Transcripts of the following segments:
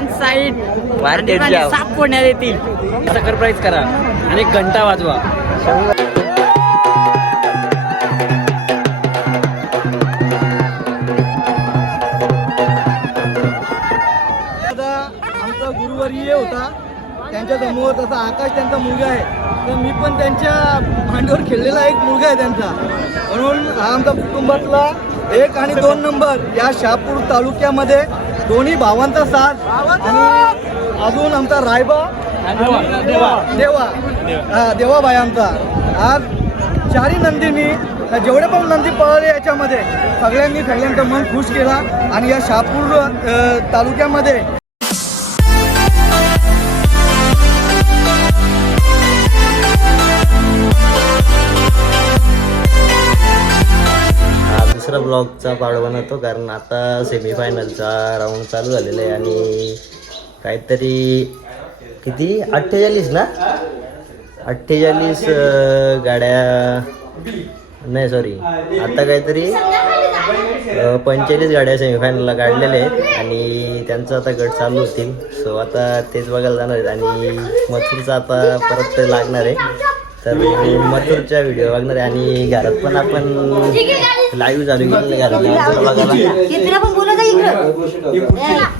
One side मार्केटच्या साप फोडण्यात येतील. सरप्राईज करा आणि घंटा वाजवा. आमचा गुरुवर्य होता त्यांच्या समोर, तसा आकाश त्यांचा मुलगा आहे, तर मी पण त्यांच्या मांडीवर खेळलेला एक मुलगा आहे त्यांचा. म्हणून हा आमचा कुटुंबातला 1 आणि 2 नंबर या शहापूर तालुक्यामध्ये दोन्ही भावांचा साथ. आणि अजून आमचा रायबा देवाबाई आमचा. आज 4 नंदींनी जेवढे पण नंदी पळाले याच्यामध्ये सगळ्यांचं मन खुश केला. आणि या शहापूर तालुक्यामध्ये दुसरा ब्लॉगचा पार्ट बनवतो, कारण आता सेमीफायनलचा राऊंड चालू झालेला आहे आणि काहीतरी किती 48 ना 48 गाड्या नाही सॉरी आता काहीतरी 45 गाड्या सेमीफायनलला काढलेल्या आहेत आणि त्यांचं आता गट चालू होतील. सो आता तेच बघायला जाणार आहेत आणि मथुरचा आता परत लागणार आहे, तर मथुरच्या व्हिडिओ बघणार आहे. आणि घरात पण आपण लाईव्ह चालू केलेलं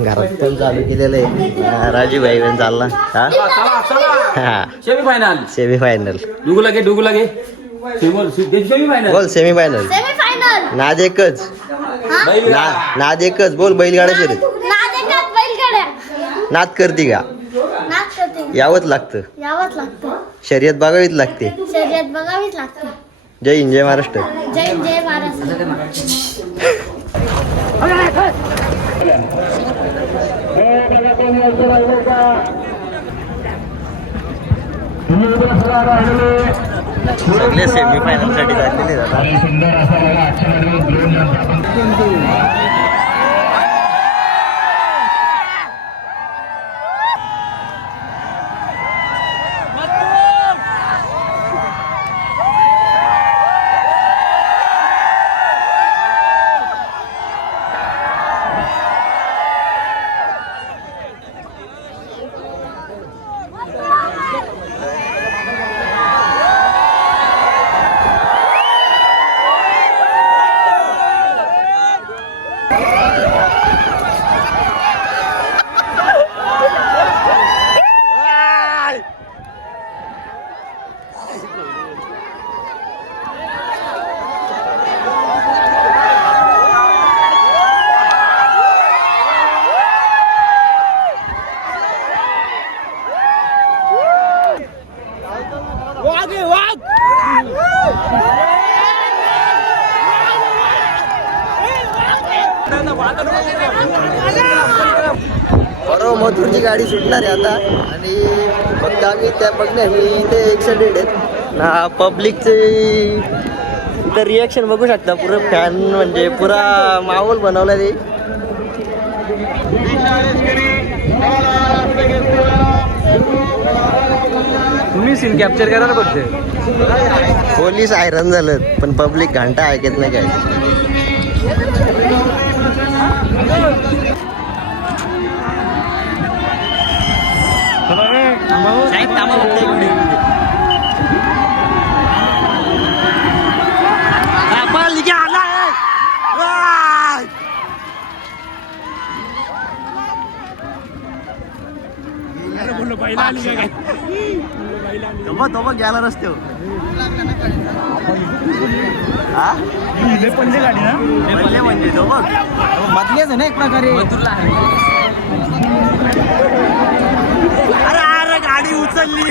घरात पण चालू केलेलं आहे. राजू भाई पण चालला सेमीफायनल बोल सेमीफायनल नाद एकच नाद एकच बोल बैलगाडा शर्यत नाद करती का यावंच लागतं शर्यत बघावीच लागते. जय हिंद जय महाराष्ट्र. जय महाराष्ट्र. सगळे सेमीफायनल साठी झालेले जातात. बरोबर मथुरची गाडी सुटणार आहे आता आणि फक्त आम्ही त्या बघण्यासाठी इथे एक्साइटेड आहेत ना. पब्लिकचे इथं रिॲक्शन बघू शकता, पुरं फॅन म्हणजे पुरा माहोल बनवला ते. तुम्ही सीन कॅप्चर करा ना फक्त. पोलीस हैराण झालं पण पब्लिक घंटा ऐकत नाही काय. साहेब थांबा फक्त एक मिनिट. तो बघ गेला रस्त्यावर म्हणजे तो बघ मधलेच ना एक प्रकारे. अरे अरे गाडी उचलली.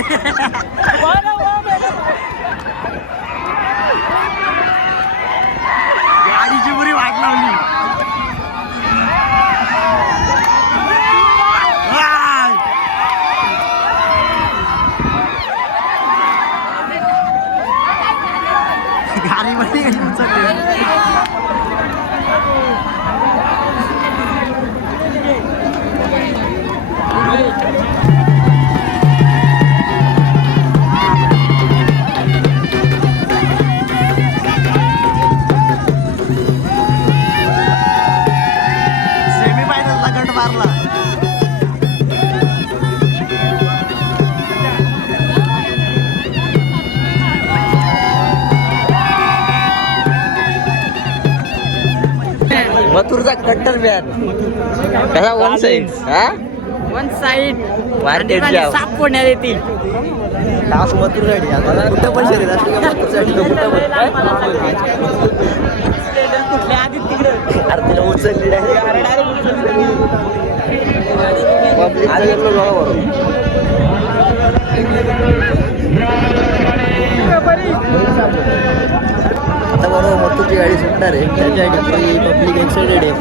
गाडीची पुरी वाट लावली. गाडी मध्ये उचलली. सेमीफायनलला गट मारला. मथुरचा कट्टर फॅन कसा वन साइड हा वन साईड मार्केटच्या साप फोडण्यात येतील. तास मथुरसाठी आता कुठं पण शरीर असली का मथुरसाठी तो कुठं पण कुठल्या आधी तिकडे अरे तिला उचलली आता बरोबर मथुरची गाडी सुटणार आहे त्याच्यासाठी पब्लिक एक्साइटेड आहे.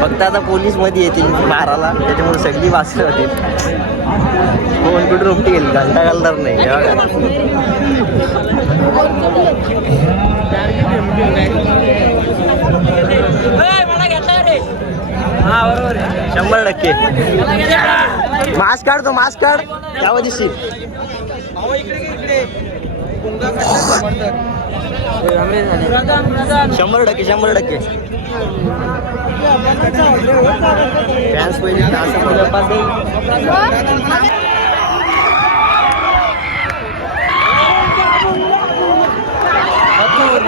फक्त आता पोलीस मध्ये येतील माराला त्याच्यामुळे सगळी वाचली होतील. कोण कुठे रोपटी गेली घंटा घालणार नाही हे बघा. हा बरोबर आहे. 100% मास्क काढतो मास्क काढ त्यावर दिसशील. शंभर टक्के फॅन्स पहिले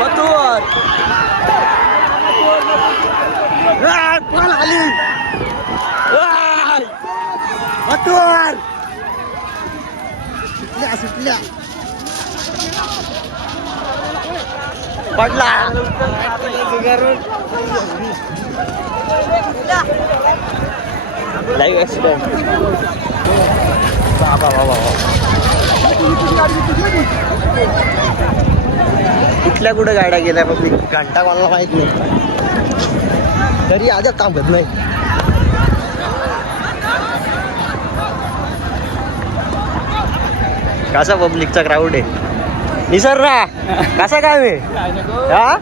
मथुर कोण आली मथुर सुटल्या पडला लाईव्ह ऍक्सिडेंट. कुठल्या कुठं गाड्या गेल्या पब्लिक घंटा कोणाला माहित नाही तरी आधी थांबत नाही. कसा पब्लिकचा क्राऊड आहे निसर्रा कसा काम आहे हा.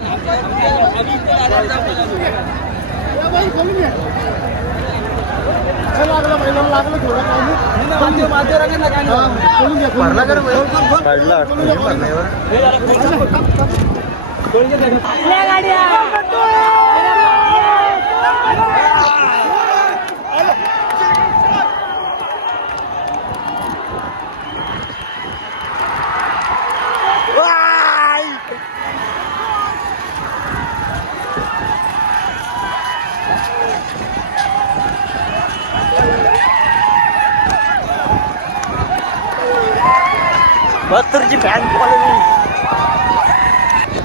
मथुरची फॅन फॉलोइंग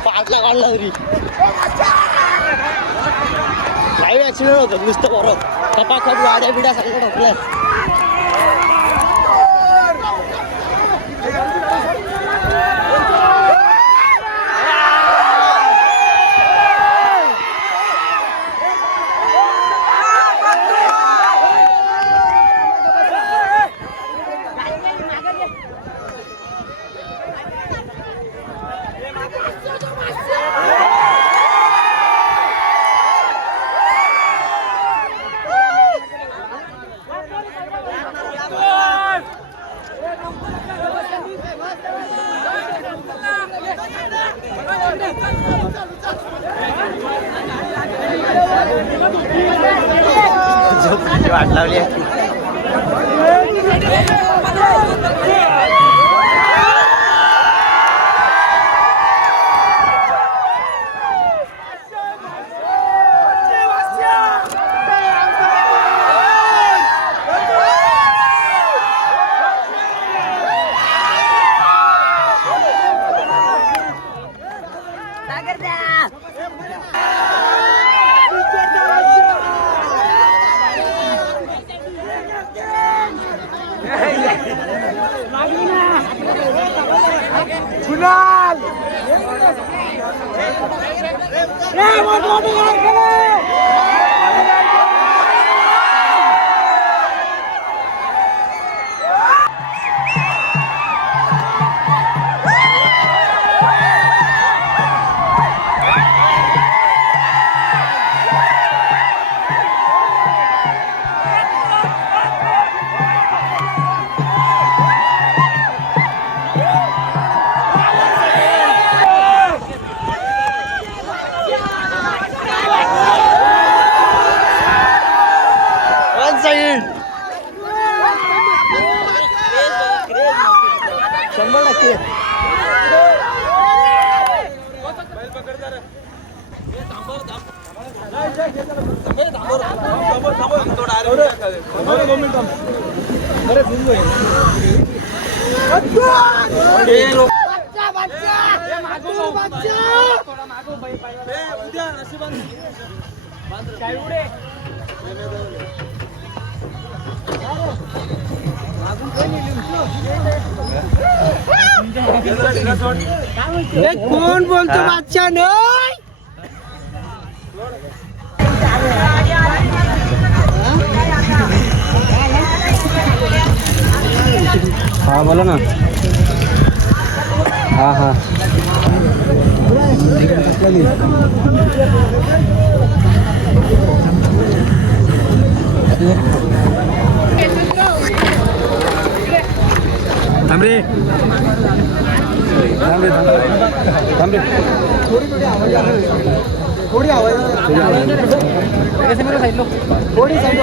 पाचला काढला तरी लाईव्ह ऍक्सिडेंट होतं नुसतं परत टपाखट गाड्या बिड्या सगळं ढकल्या. झोपडीची वाट लावली आहे. कोण बोलतो बादशाह नाही? हा बोला ना. हा हा थांब रे थांब रे थांब रे थोडी आवाज कैसे मेरे साइड लो थोडी साईड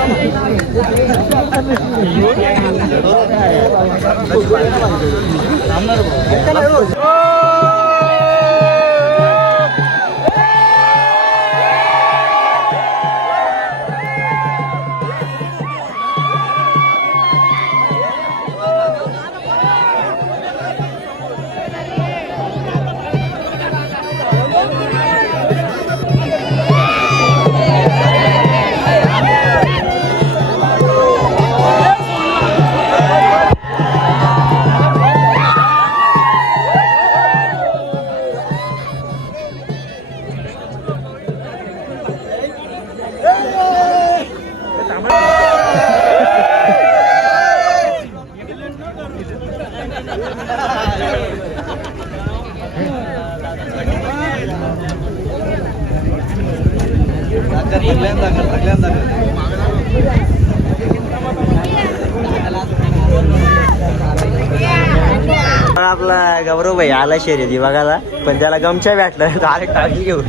आपला गौरव भाई आला शर्यती बघायला, पण त्याला गमछा भेटला डायरेक्ट टाळी घेऊन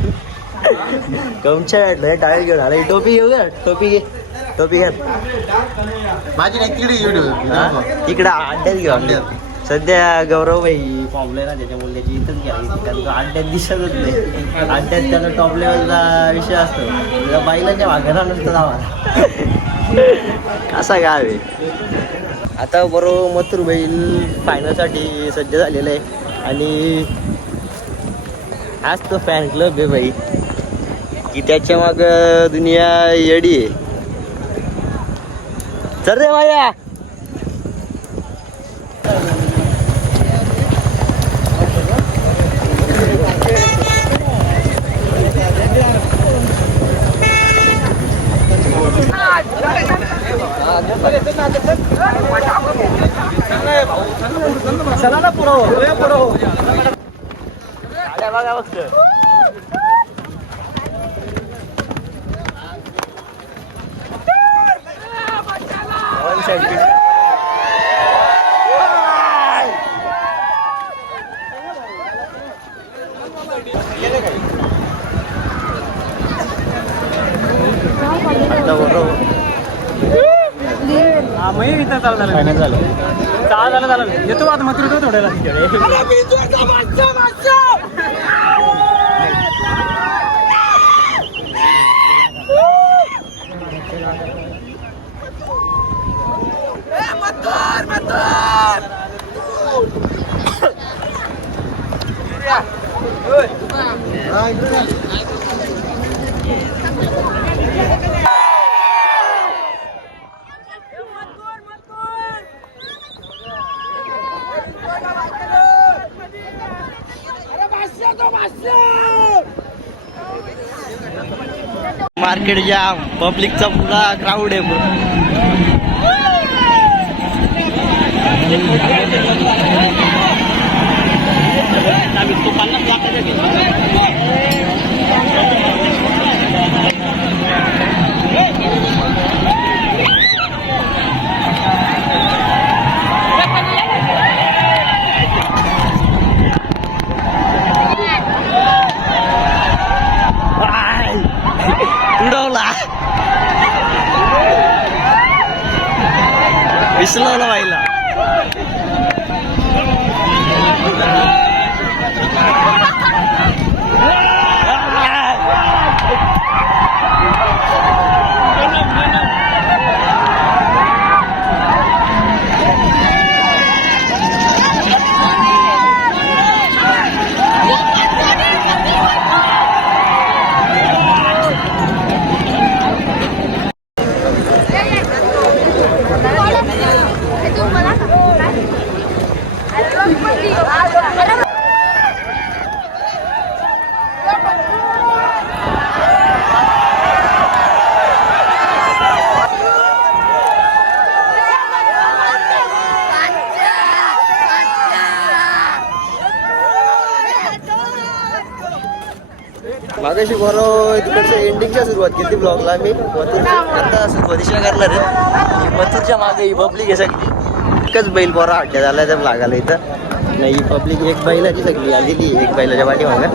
गमछा भेटला टाळी घेऊन आला. टोपी घेऊ का? टोपी घे, टोपी घ्या माझी नाही तिकडे तिकडं अड्ड्यात घेऊ अड्ड्यात. सध्या गौरव भाई फॉर्मला ना, त्याच्यामुळे त्याची इथंच घ्यावी, कारण तो अड्ड्यात दिसतच नाही. अड्ड्यात त्याचा टॉप लेवलचा विषय असतो, त्याला बाईलाच्या वाघाला नसतं जावा. असा गाव आहे. आता बरोबर मथुर बैल फायनलसाठी सज्ज झालेलं आहे आणि आज तो फॅन क्लब आहे भाई, की त्याच्या माग दुनिया येडी आहे. चल रे भाया. चला ना पुढं गाड्या बघा फक्त. आता बरोबर मग इथं चालू झालं फायनल झालं. झालं येतो आता मग येतो थोड्याला. मार्केट जाम, पब्लिकचा पुरा क्राऊड आहे. उडवला विसलवला बाईला. मगाशी बरोबर तिकडच्या एंडिंगच्या सुरुवात केली ब्लॉगला मी मथुरच्या आता सुरुवातीच्या करणार आहे. मथुरच्या मागे ही पब्लिक आहे सगळी. एकच बैल बरा हट्ट्या झाला त्या लागायला इथं नाही. ही पब्लिक एक बैलाची सगळी आलेली एक बैलाच्या पाठीमागे.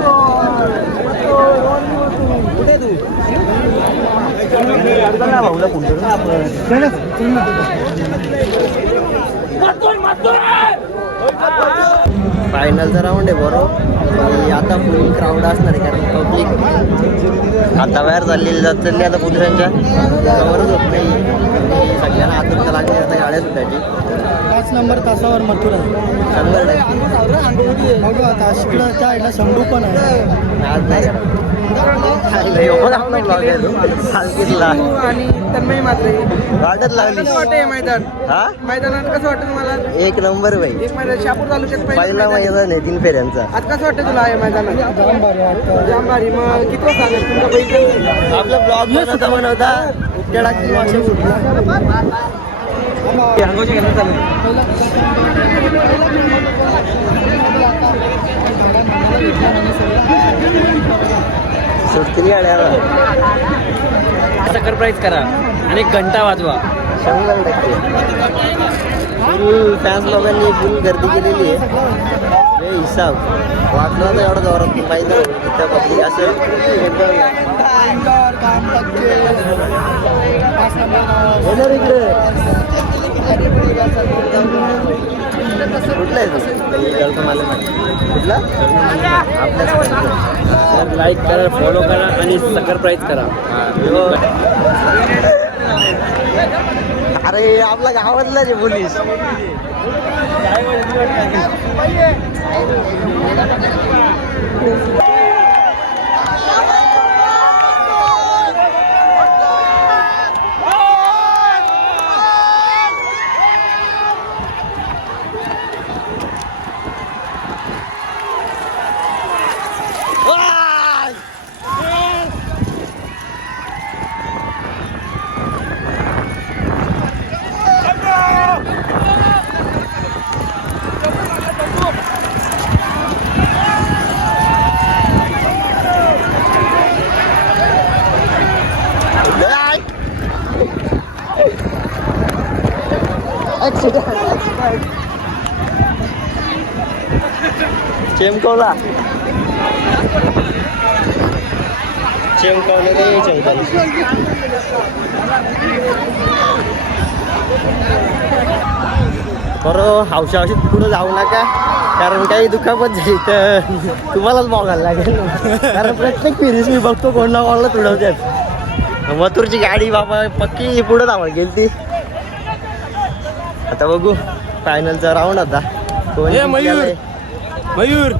भाऊला फोन फायनलचा राऊंड आहे बरोबर. आणि आता फुल क्राऊड असणार आहे कारण पब्लिक आता बाहेर चाललेली जात चालली आता पोलिसांच्या कवरच होत नाही. आणि सगळ्यांना आतुरता लागली आता गाड्या सुटायची. 5 नंबर तासावर मथुरा 100% त्या शंभू पण आहे. आज नाही आणि तन्मय मात्र वाटत लागली. कसं वाटतं मैदान? हा मैदानात कसं वाटतं तुम्हाला? एक नंबर बाई. एक मैदान शापूर तालुक्यात पहिला मैदान आहे 3 फेऱ्यांचा. आज कसं वाटतं तुला या मैदानात? जाम भारी. मग किती वाजता आले तुमचा बैल? आपला ब्लॉग बनवता उपटेडा किती वाजता सुटला. सुटली गाड्याला सरप्राईज करा आणि घंटा वाजवा. 100% फुल फॅन्स लोकांनी फुल गर्दी केलेली आहे. हे हिसाब वाटलं तर एवढं जोरात पाहिजे इथं पब्लिक असं येणार इकडे. कुठला आहे कुठला तर लाईक करा, फॉलो करा आणि सरप्राईज करा. अरे आपला गावातला रे पोलीस. चेमकवला रे बरं हौशा हौशीत पुढं जाऊ नका कारण काही दुखापत झाली तर तुम्हालाच बघायला लागेल. कारण प्रत्येक फिरीस मी बघतो कोण ना कोणाला तुडवतात. मथुरची गाडी बाबा पक्की पुढं धावत गेली ती. आता बघू फायनलचा राऊंड आता कोण मयूर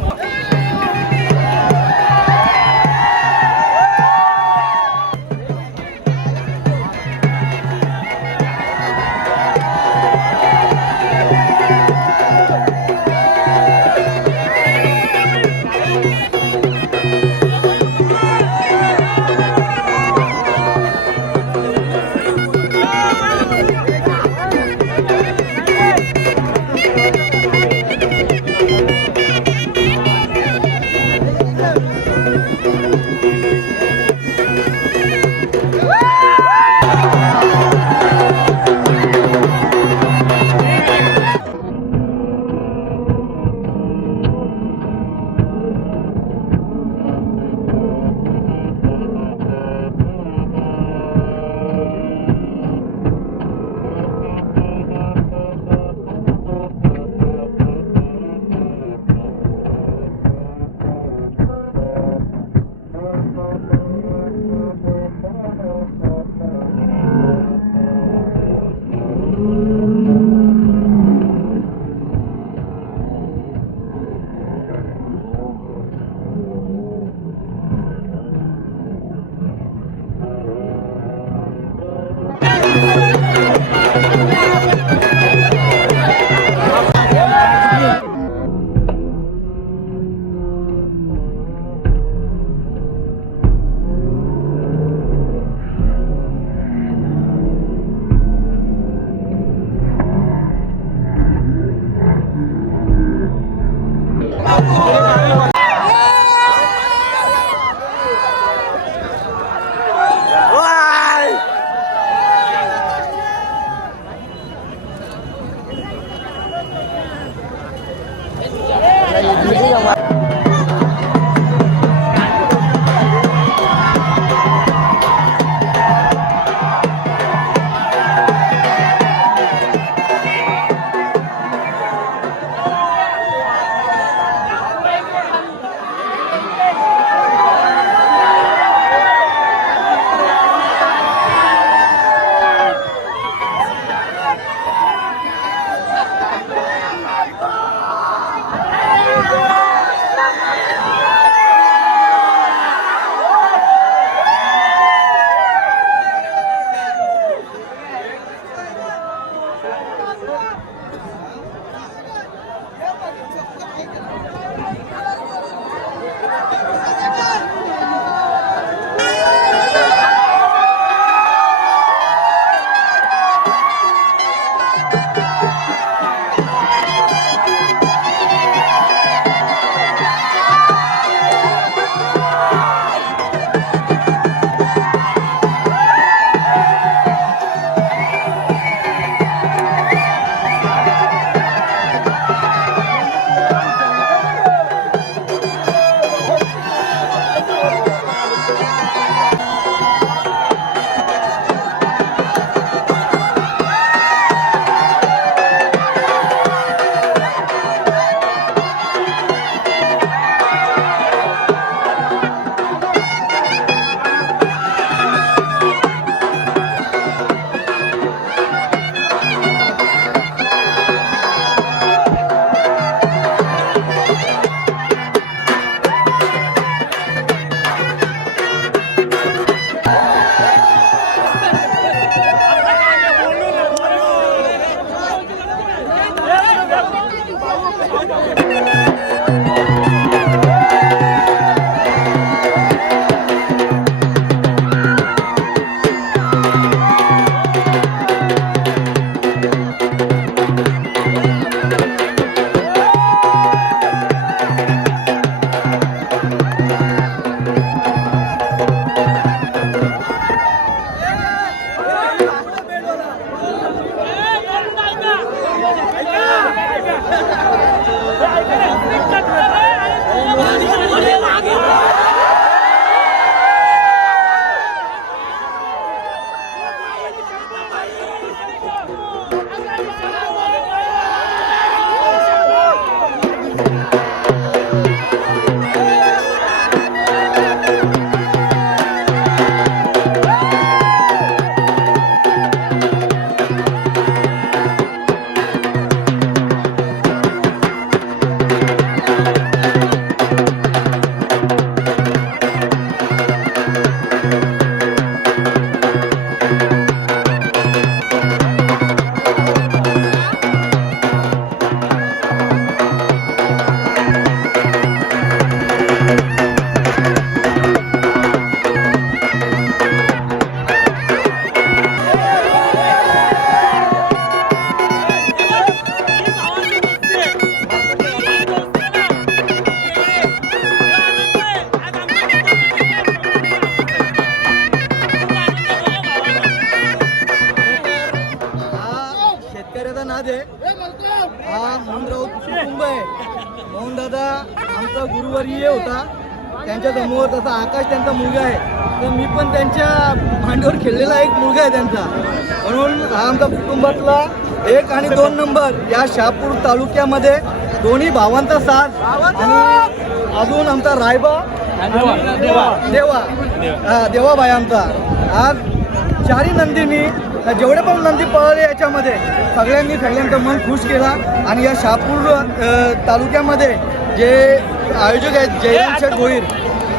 नाद आहे हा मोहनराव कुटुंब आहे. मोहन दादा आमचा गुरुवर्य होता, त्यांच्या समोर तसा आकाश त्यांचा मुलगा आहे. तर मी पण त्यांच्या मांडीवर खेळलेला एक मुलगा आहे त्यांचा. म्हणून हा आमचा कुटुंबातला 1 आणि 2 नंबर या शहापूर तालुक्यामध्ये दोन्ही भावांचा साथ. आणि अजून आमचा रायबा देवाबाई आमचा. आज 4 नंदींनी जेवढे पण नंदी पळाले याच्यामध्ये सगळ्यांचं मन खुश केला. आणि या शहापूर तालुक्यामध्ये जे आयोजक आहेत जयराम शेठ भोईर,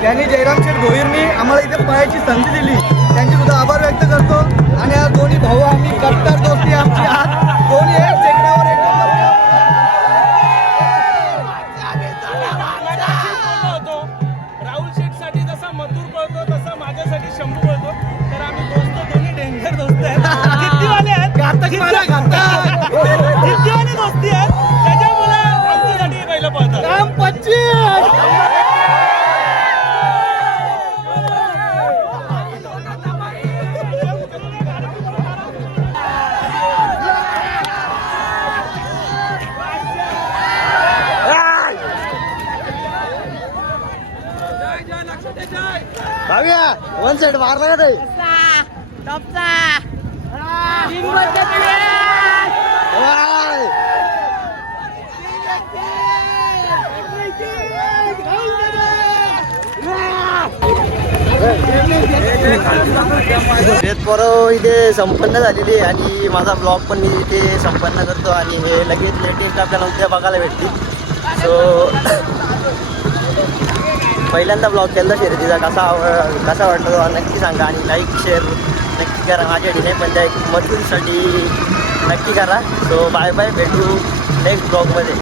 त्यांनी जयराम शेठ भोईरनी आम्हाला इथे पळायची संधी दिली, त्यांचे सुद्धा आभार व्यक्त करतो. आणि या दोन्ही भाऊ आम्ही कट्टर दोस्ती आमची आज दोन्ही एक टेकड्यावर एक राहुल शेठसाठी जसा मधुर पळतो तसा माझ्यासाठी शंभू पळतो. तर आम्ही दोस्त दोन्ही डेंजर दोस्त आहेत, जिद्दीवाले आहेत, जिद्दीवाले दोस्ती आहेत, त्याच्यामुळे आमच्यासाठी पहिलं पळतात. राम 25 भाव्या 1 साइड मारला का ते परव इथे संपन्न झालेली आहे आणि माझा ब्लॉग पण मी इथे संपन्न करतो. आणि हे लगेच लेटेस्ट आपल्याला उद्या बघायला भेटतील. सो पहिल्यांदा ब्लॉग केला शर्यतीचा कसा वाटला तो नक्की सांगा. आणि लाईक शेअर नक्की करा माझ्या नाही पण त्या एक मजबूरीसाठी नक्की करा. सो बाय बाय, भेटू नेक्स्ट ब्लॉगमध्ये.